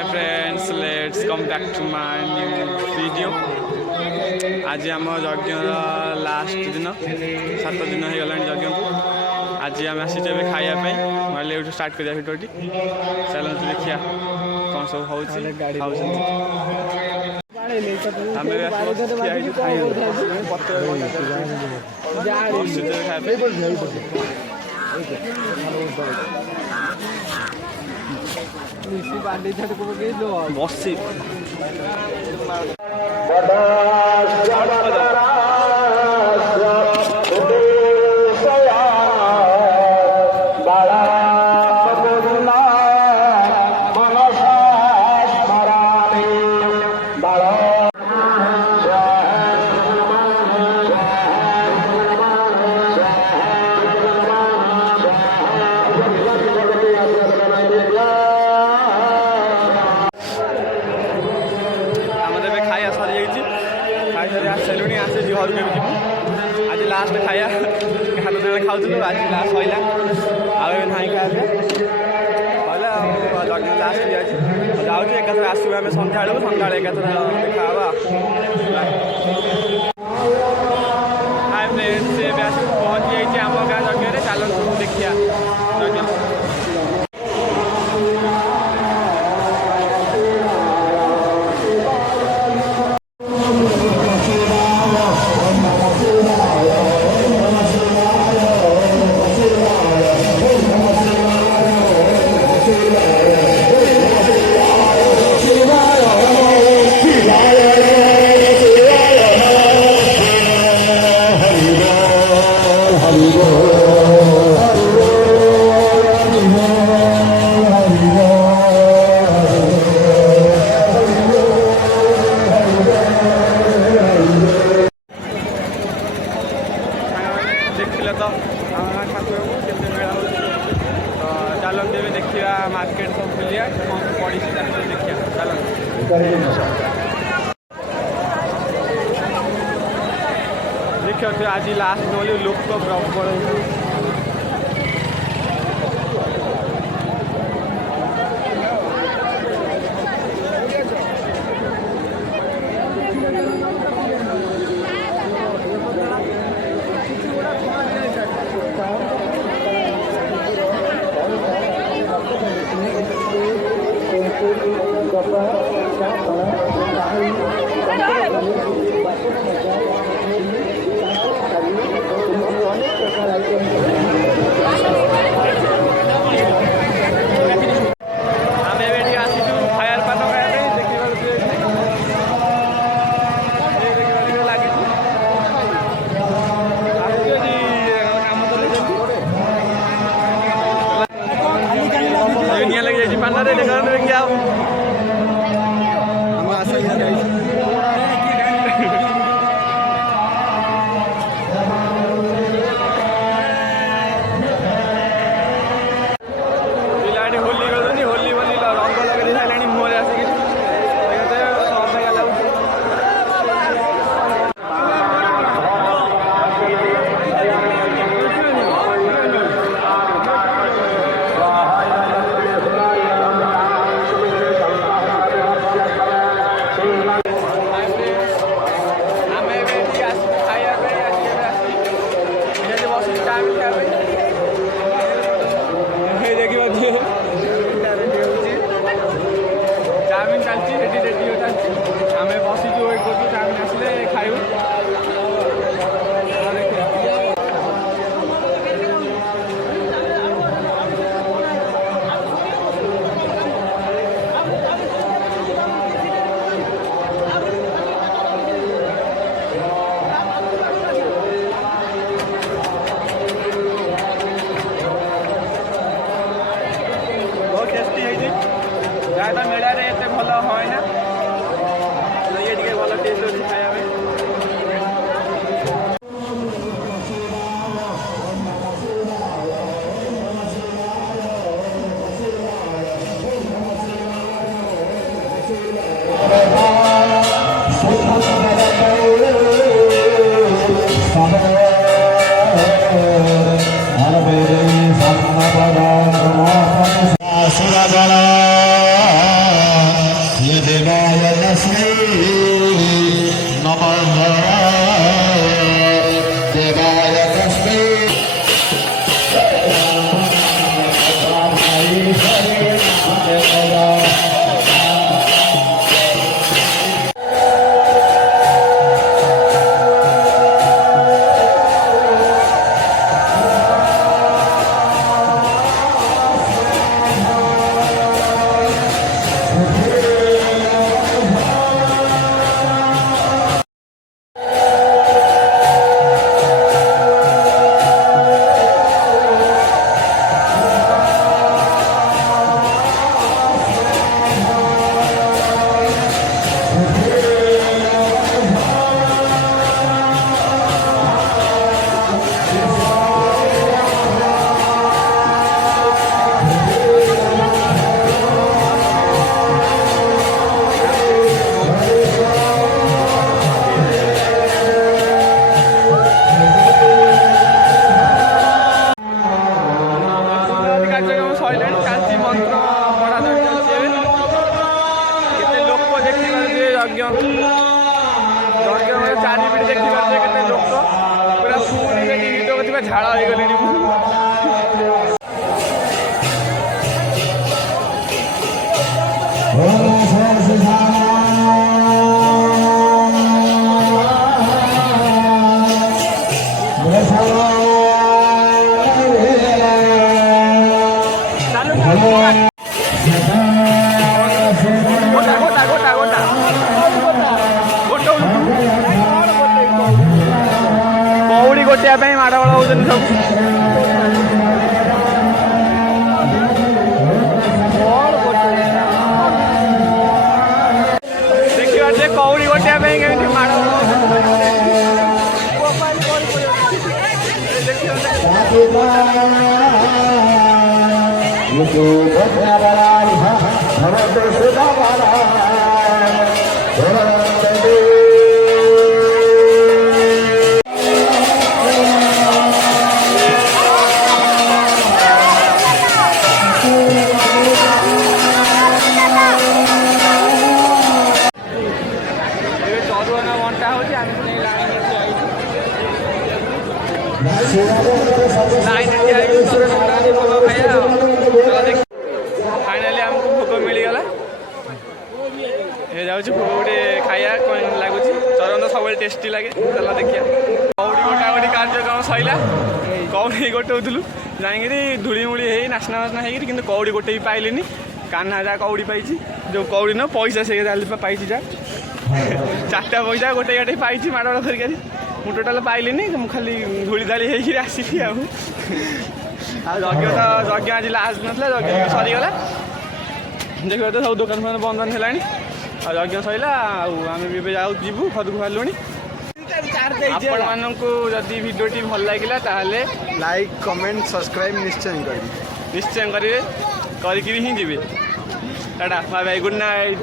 Hi friends, let's come back to my new video. आज आम यज्ञ लास्ट दिन 7 दिन हो गला यज्ञ को आज आम आसी खायापी मैं ये स्टार्ट करिया भिडियोटी चलो देखिया कौन सब हो बसी आज लास्ट खाया हाथ खाऊ आज लास्ट सैला आउ ना खाया सैला लग्न लास्ट जाऊँ एकाथर आसू आम सन्ध्या एकाथर देखा हाय फ्रेंड्स पहुँची जाइए आम गाँ यज्ञ चलते देखिया यज्ञ देखिले तो ठाकुर को केते मेला हो तो चलते भी देखिया मार्केट सब बुलिया कौन पड़ी देखिया देखिए आज लास्ट नली लोक तो प्रबल चाउमिन चलती रेडी होता आम बसीचु वेट कर चाउमिन आसले खाइबू बहुत टेस्टी है मेला रे एत भल है ना ये भल टेस्ट अच्छी खाया ଯଜ୍ଞ ଚାରିପିଠି ଦେଖିପାରୁଛେ କେତେ ଲୋକ ପୁରା ପୁରୀ ସେଠି ଗୀତ ଥିବା ଝାଳ ହେଇଗଲେଣି ମୁଁ। କଉଡ଼ି ଗୋଟିବା ପାଇଁ ମାଡ଼ଗୋଳ ହେଉଛନ୍ତି ସବୁ। ଦେଖିପାରୁଛେ କଉଡ଼ି ଗୋଟିବା ପାଇଁ କେମିତି ମାଡ଼ଗୋଳ फाइनाली आमको भोग मिलगला जाऊँ भोग गोटे खाया कौन लगुच चरण तो सब टेस्टी लगे चल देखिए कौड़ी गोटा गोटी कार्यक्रम सैला कौड़ी गोटौलु जाकि धूलीमूली हो नाचना वाचना होगी कि कौड़ी गोटे भी पाइलिनी कान्हा जहाँ कौड़ी पाई जो कौड़ी न पैसा से पाई जहाँ 4टा पैसा गोटे गाटे पाई माड़गोल कर ମୁଁ ଟୋଟାଲ ପାଇଲିନି ମୁଁ ଖାଲି ଧୂଳି ଧାଳି ହେଇକି ଆସିଲି ଆଉ ଯଜ୍ଞ ତ ଯଜ୍ଞ ଆଜି ଲାଷ୍ଟ ନଥିଲା ଯଜ୍ଞ ସରିଗଲା ଦେଖିବା ତ ସବୁ ଦୋକାନ ଫୋକାନ ବନ୍ଦ ହେଲାଣି ଆଉ ଯଜ୍ଞ ସରିଲା ଆଉ ଆମେ ବି ଏବେ ଯିବୁ ଘରକୁ ବାହାରିଲୁଣି। ଆପଣମାନଙ୍କୁ ଯଦି ଭିଡ଼ିଓଟି ଭଲ ଲାଗିଲା ତାହେଲେ ଲାଇକ୍ କମେଣ୍ଟ ସବସ୍କ୍ରାଇବ୍ ନିଶ୍ଚୟ କରିବେ କରିକିରି ହିଁ ଯିବେ। Tata bye bye good night.